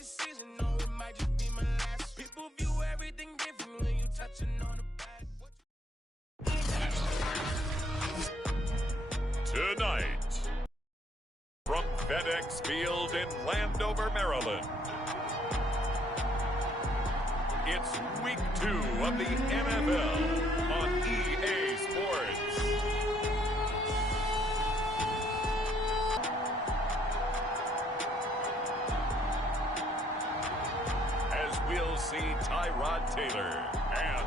decision, no, it might just be my last. People view everything different when you touching on the back. Tonight, from FedEx Field in Landover, Maryland, it's Week 2 of the NFL on EA Sports. As we'll see Tyrod Taylor and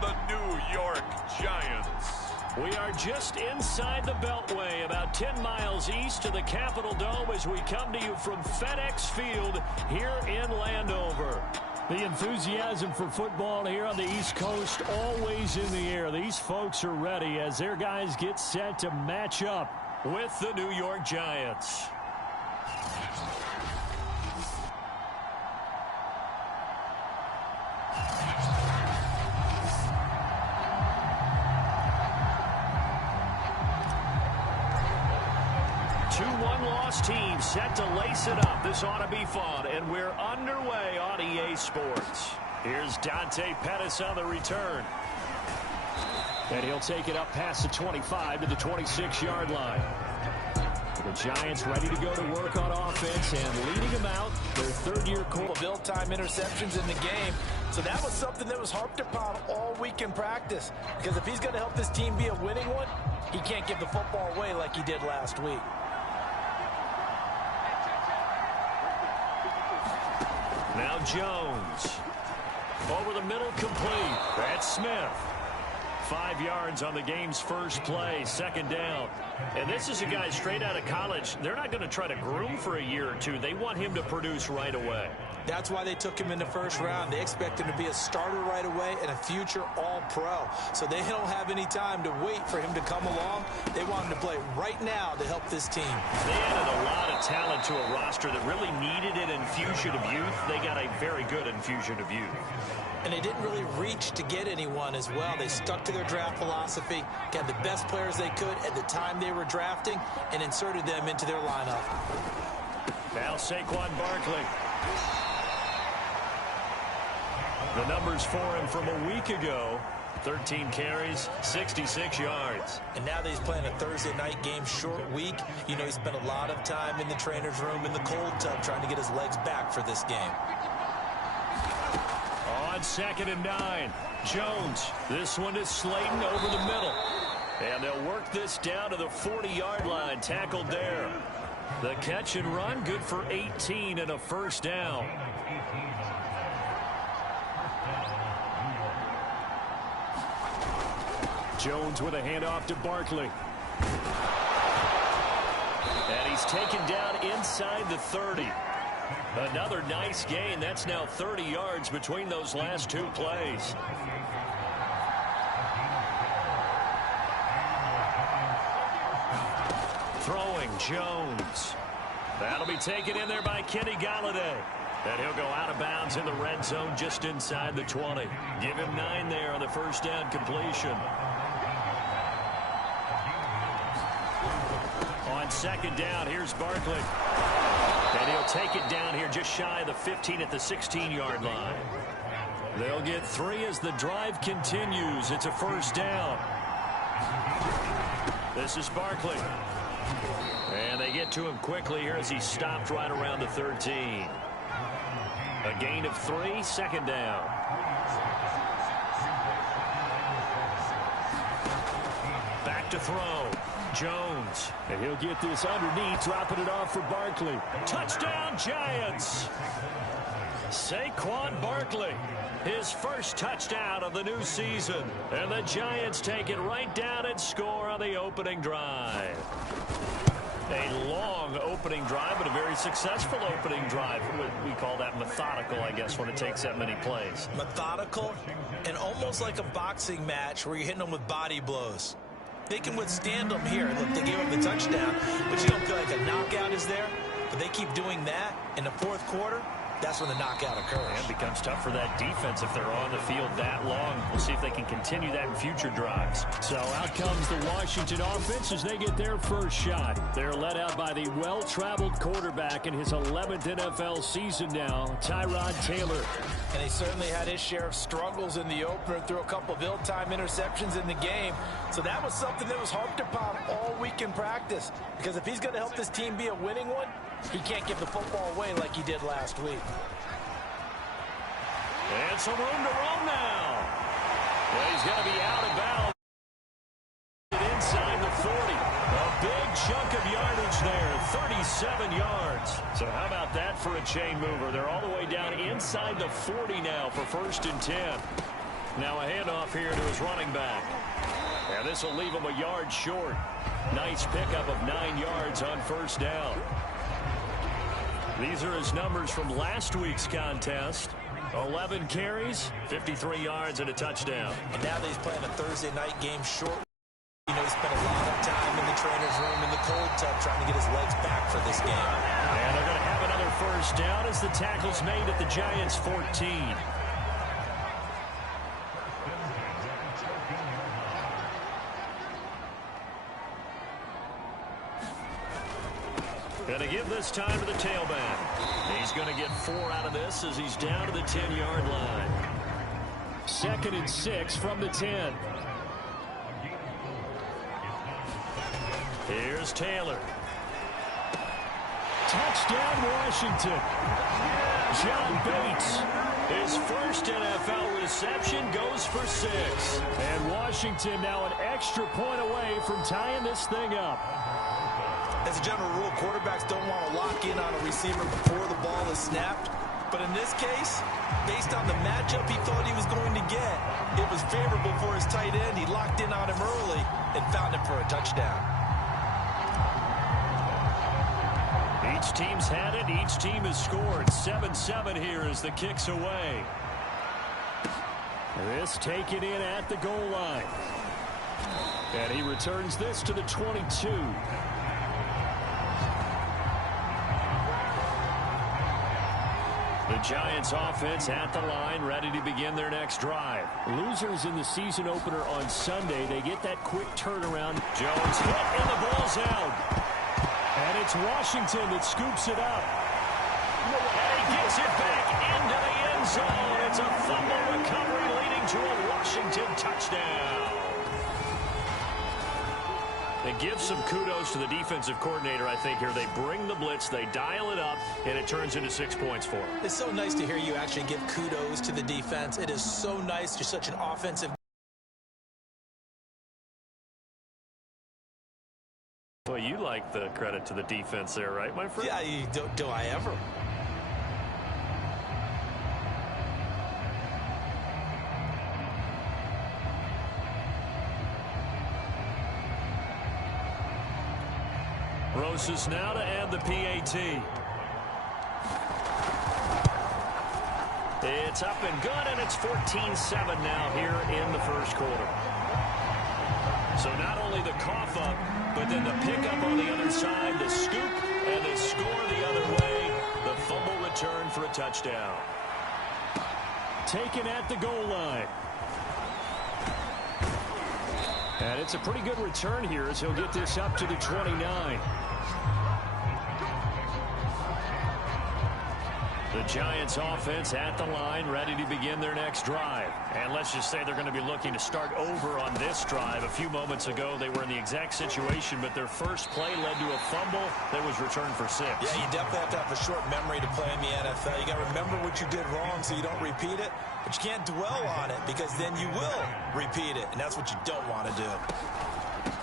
the New York Giants. We are just inside the Beltway, about 10 miles east of the Capitol Dome as we come to you from FedEx Field here in Landover. The enthusiasm for football here on the East Coast always in the air. These folks are ready as their guys get set to match up with the New York Giants. Two one-loss teams set to lace it up. This ought to be fun, and we're underway on EA Sports. Here's Dante Pettis on the return. And he'll take it up past the 25 to the 26-yard line. The Giants ready to go to work on offense and leading them out. Their third-year core. Build time interceptions in the game. So that was something that was harped upon all week in practice. Because if he's going to help this team be a winning one, he can't give the football away like he did last week. Now Jones. Over the middle, complete. That's Smith. 5 yards on the game's first play, second down. And this is a guy straight out of college. They're not going to try to groom for a year or two. They want him to produce right away. That's why they took him in the first round. They expect him to be a starter right away and a future all-pro. So they don't have any time to wait for him to come along. They want him to play right now to help this team. They added a lot of talent to a roster that really needed an infusion of youth. They got a very good infusion of youth. And they didn't really reach to get anyone as well. They stuck to their draft philosophy, got the best players they could at the time they were drafting, and inserted them into their lineup. Now Saquon Barkley. The numbers for him from a week ago. 13 carries, 66 yards. And now that he's playing a Thursday night game, short week, you know he spent a lot of time in the trainer's room in the cold tub trying to get his legs back for this game. On 2nd and 9, Jones. This one is Slayton over the middle. And they'll work this down to the 40-yard line, tackled there. The catch and run, good for 18 and a first down. Jones with a handoff to Barkley. And he's taken down inside the 30. Another nice gain. That's now 30 yards between those last two plays. Throwing Jones. That'll be taken in there by Kenny Galladay. And he'll go out of bounds in the red zone just inside the 20. Give him 9 there on the first down completion. On 2nd down, here's Barkley. And he'll take it down here just shy of the 15 at the 16-yard line. They'll get 3 as the drive continues. It's a first down. This is Barkley. And they get to him quickly here as he stopped right around the 13. A gain of 3, 2nd down. Back to throw. Jones. And he'll get this underneath, dropping it off for Barkley. Touchdown, Giants. Saquon Barkley, his first touchdown of the new season. And the Giants take it right down and score on the opening drive. A long opening drive, but a very successful opening drive. We call that methodical, I guess, when it takes that many plays. Methodical and almost like a boxing match where you're hitting them with body blows. They can withstand them here. Look, they gave up the touchdown, but you don't feel like a knockout is there. But they keep doing that in the fourth quarter. that's when the knockout occurs. And it becomes tough for that defense if they're on the field that long. We'll see if they can continue that in future drives. So out comes the Washington offense as they get their first shot. They're led out by the well-traveled quarterback in his 11th NFL season now, Tyrod Taylor. And he certainly had his share of struggles in the opener, threw a couple of ill-timed interceptions in the game. So that was something that was harped upon all week in practice. Because if he's going to help this team be a winning one, he can't give the football away like he did last week. And some room to roam now. Well, he's going to be out of bounds inside the 40. A big chunk of yardage there, 37 yards. So how about that for a chain mover? They're all the way down inside the 40 now for 1st and 10. Now a handoff here to his running back. And this will leave him a yard short. Nice pickup of 9 yards on 1st down. These are his numbers from last week's contest. 11 carries, 53 yards, and a touchdown. And now that he's playing a Thursday night game short, you know, he spent a lot of time in the trainer's room in the cold tub trying to get his legs back for this game. And they're going to have another 1st down as the tackle's made at the Giants' 14. Going to give this time to the tailback. He's going to get 4 out of this as he's down to the 10-yard line. 2nd and 6 from the 10. Here's Taylor. Touchdown, Washington. John Bates, his first NFL reception, goes for 6. And Washington now an extra point away from tying this thing up. As a general rule, quarterbacks don't want to lock in on a receiver before the ball is snapped. But in this case, based on the matchup he thought he was going to get, it was favorable for his tight end. He locked in on him early and found him for a touchdown. Each team's had it. Each team has scored. 7-7 here as the kick's away. This taken in at the goal line. And he returns this to the 22. The Giants offense at the line, ready to begin their next drive. Losers in the season opener on Sunday. They get that quick turnaround. Jones hit and the ball's out. And it's Washington that scoops it up. And he gets it back into the end zone. It's a fumble recovery leading to a Washington touchdown. It gives some kudos to the defensive coordinator, I think, here. They bring the blitz, they dial it up, and it turns into 6 points for them. It's so nice to hear you actually give kudos to the defense. It is so nice. You're such an offensive. Well, you like the credit to the defense there, right, my friend? Yeah, do I ever? Roses now to add the PAT. It's up and good, and it's 14-7 now here in the 1st quarter. So not only the cough up, but then the pickup on the other side, the scoop, and the score the other way. The fumble return for a touchdown. Taken at the goal line. And it's a pretty good return here as he'll get this up to the 29. The Giants offense at the line, ready to begin their next drive. And let's just say they're going to be looking to start over on this drive. A few moments ago, they were in the exact situation, but their first play led to a fumble that was returned for 6. Yeah, you definitely have to have a short memory to play in the NFL. You got to remember what you did wrong so you don't repeat it, but you can't dwell on it because then you will repeat it, and that's what you don't want to do.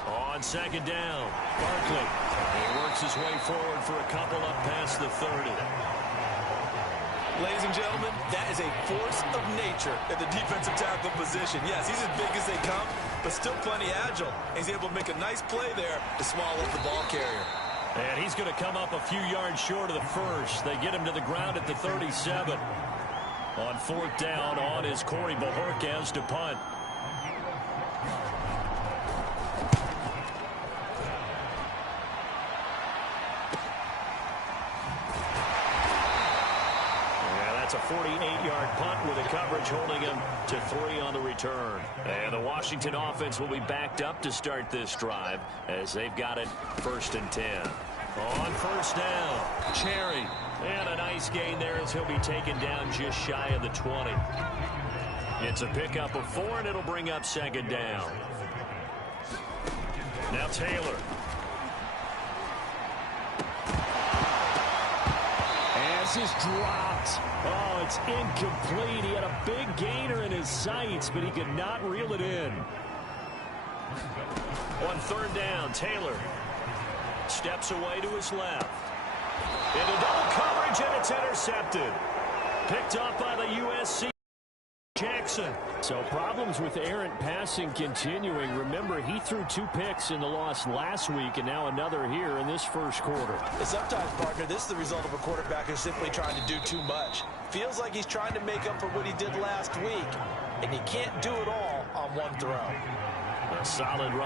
On 2nd down, Barkley. He works his way forward for a couple up past the 30. Ladies and gentlemen, that is a force of nature at the defensive tackle position. Yes, he's as big as they come, but still plenty agile. He's able to make a nice play there to swallow up the ball carrier. And he's going to come up a few yards short of the first. They get him to the ground at the 37. On 4th down, on is Corey Bojorquez to punt. That's a 48-yard punt with the coverage holding him to 3 on the return. And the Washington offense will be backed up to start this drive as they've got it 1st and 10. On 1st down, Cherry. And a nice gain there as he'll be taken down just shy of the 20. It's a pickup of 4, and it'll bring up 2nd down. Now Taylor. As is dropped. Oh, it's incomplete. He had a big gainer in his sights, but he could not reel it in. On 3rd down, Taylor steps away to his left. Into double coverage, and it's intercepted. Picked up by the USC Jackson. So problems with errant passing continuing. Remember, he threw 2 picks in the loss last week, and now another here in this 1st quarter. Sometimes, partner, this is the result of a quarterback who's simply trying to do too much. Feels like he's trying to make up for what he did last week, and he can't do it all on one throw. A solid run.